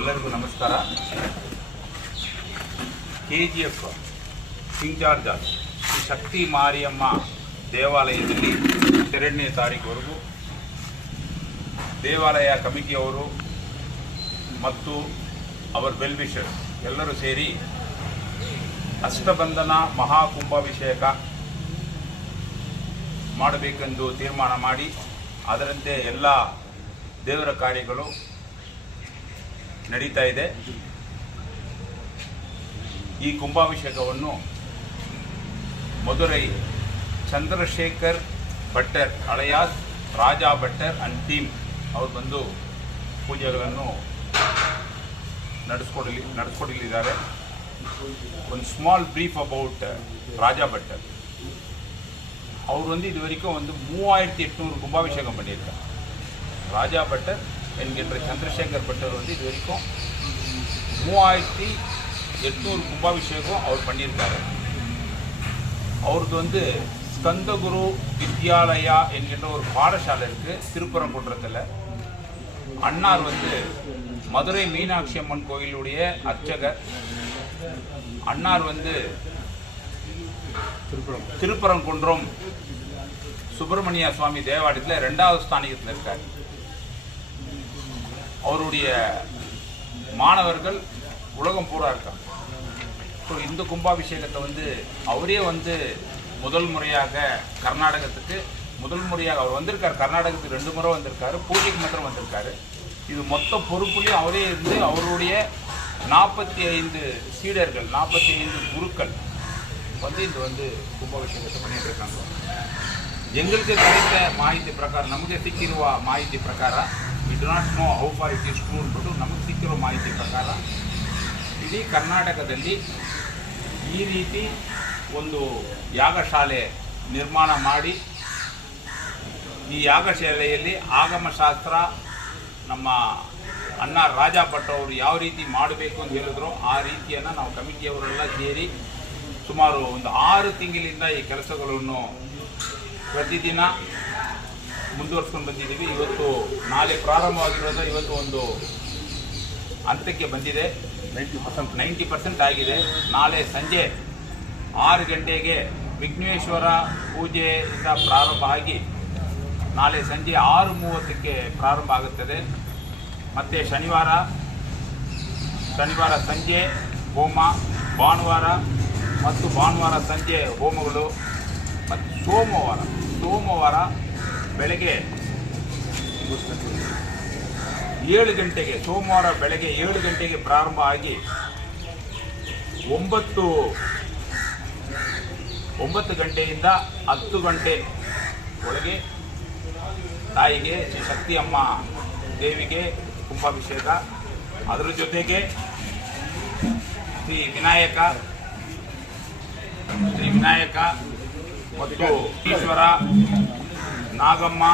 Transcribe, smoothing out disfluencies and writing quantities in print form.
ಎಲ್ಲರಿಗೂ ನಮಸ್ಕಾರ. KGF king George Shri Shakti Mariyamma ದೇವಾಲಯದಲ್ಲಿ 2ನೇ ತಾರೀಕುವರೆಗೂ ದೇವಾಲಯ ಕಮಿಟಿಯವರು ಮತ್ತು ಅವರ ವೆಲ್ ವಿಷರ್ಸ್ ಎಲ್ಲರೂ ಸೇರಿ ಅಷ್ಟಬಂಧನ ಮಹಾಕುಂಭಾಭಿಷೇಕ ಮಾಡಬೇಕೆಂದು ತೀರ್ಮಾನ ಮಾಡಿ ಅದರಂತೆ ಎಲ್ಲ ದೇವರ ಕಾರ್ಯಗಳು ನಡೀತಾ ಇದೆ. ಈ ಕುಂಭಾಭಿಷೇಕವನ್ನು ಮಧುರೈ ಚಂದ್ರಶೇಖರ್ ಭಟ್ಟರ್ ಅಳಯಾಸ್ ರಾಜಾ ಭಟ್ಟರ್ ಅಂಡ್ ಟೀಮ್ ಅವರು ಬಂದು ಪೂಜೆಗಳನ್ನು ನಡೆಸ್ಕೊಡಲಿದ್ದಾರೆ. ಒಂದು ಸ್ಮಾಲ್ ಬ್ರೀಫ್ ಅಬೌಟ್ ರಾಜಾ ಭಟ್ಟರ್. ಅವರು ಇದುವರೆಗೂ 3800 கும்பாபிஷேகம் பண்ணியிருக்காங்க. ராஜா பட்டர் என்கின்ற சந்திரசேகர் பட்டர் இதுவரைக்கும் 3800 கும்பாபிஷேகம் அவர் பண்ணியிருக்காரு. அவருக்கு ஸ்கந்தகுரு வித்யாலயா என்கின்ற ஒரு பாடசாலை இருக்குது திருப்பரங்குன்றத்தில். அன்னார் மதுரை மீனாட்சி அம்மன் கோயிலுடைய அர்ச்சகர். அன்னார் திருப்பரங்குன்றம் சுப்பிரமணிய சுவாமி தேவாலயத்தில் 2வது ஸ்தானிகத்தில் இருக்கார். அவருடைய மாணவர்கள் உலகம் பூரா இருக்காங்க. ஸோ இந்த கும்பாபிஷேகத்தை அவரே முதல் முறையாக கர்நாடகத்துக்கு அவர் வந்திருக்கார். கர்நாடகத்துக்கு 2 முறை வந்திருக்காரு. பூஜைக்கு மாத்திரம் வந்திருக்காரு. இது மொத்த பொறுப்புலையும் அவரே அவருடைய 45 சீடர்கள் 45 குருக்கள் இது கும்பாபிಷೇಕத்தை பண்ணிட்டு இருக்காங்க. எங்களுக்கு கிடைத்த ಮಾಹಿತಿ ಪ್ರಕಾರ ನಮಗೆ ಸಿಕ್ಕಿರುವ ಮಾಹಿತಿ ಪ್ರಕಾರ we do not know how far it is true ಅಂದ್ಬಿಟ್ಟು ನಮಗೆ ಸಿಕ್ಕಿರೋ ಮಾಹಿತಿ ಪ್ರಕಾರ ಇಡೀ ಕರ್ನಾಟಕದಲ್ಲಿ ಈ ರೀತಿ ಒಂದು ಯಾಗಶಾಲೆ ನಿರ್ಮಾಣ ಮಾಡಿ ಈ ಯಾಗಶಾಲೆಯಲ್ಲಿ ಆಗಮಶಾಸ್ತ್ರ ನಮ್ಮ ಅಣ್ಣ ರಾಜಾ ಭಟ್ ಅವರು ಯಾವ ರೀತಿ ಮಾಡಬೇಕು ಅಂತ ಹೇಳಿದ್ರು ಆ ರೀತಿಯನ್ನು ನಾವು ಕಮಿಟಿಯವರೆಲ್ಲ ಸೇರಿ ಸುಮಾರು 6 ತಿಂಗಳಿಂದ ಈ ಕೆಲಸಗಳನ್ನು ಪ್ರತಿದಿನ ಮುಂದುವರ್ಸ್ಕೊಂಡು ಬಂದಿದ್ದೀವಿ. ಇವತ್ತು ನಾಳೆ ಪ್ರಾರಂಭವಾಗಿರೋದು ಇವತ್ತು ಒಂದು ಹಂತಕ್ಕೆ ಬಂದಿದೆ. 90% ಆಗಿದೆ. ನಾಳೆ ಸಂಜೆ 6 ಗಂಟೆಗೆ ವಿಘ್ನೇಶ್ವರ ಪೂಜೆಯಿಂದ ಪ್ರಾರಂಭ ಆಗಿ ನಾಳೆ ಸಂಜೆ 6:30ಕ್ಕೆ ಪ್ರಾರಂಭ ಆಗುತ್ತದೆ. ಮತ್ತು ಶನಿವಾರ ಸಂಜೆ ಹೋಮ, ಭಾನುವಾರ ಸಂಜೆ ಹೋಮಗಳು ಮತ್ತು ಸೋಮವಾರ ಬೆಳಗ್ಗೆ 7 ಗಂಟೆಗೆ ಸೋಮವಾರ ಬೆಳಗ್ಗೆ 7 ಗಂಟೆಗೆ ಪ್ರಾರಂಭ ಆಗಿ 9 ಗಂಟೆಯಿಂದ 10 ಗಂಟೆ ಒಳಗೆ ತಾಯಿಗೆ ಶ್ರೀ ಶಕ್ತಿ ಅಮ್ಮ ದೇವಿಗೆ ಕುಂಭಾಭಿಷೇಕ. ಅದರ ಜೊತೆಗೆ ಶ್ರೀ ವಿನಾಯಕ ಮತ್ತು ಈಶ್ವರ, ನಾಗಮ್ಮ,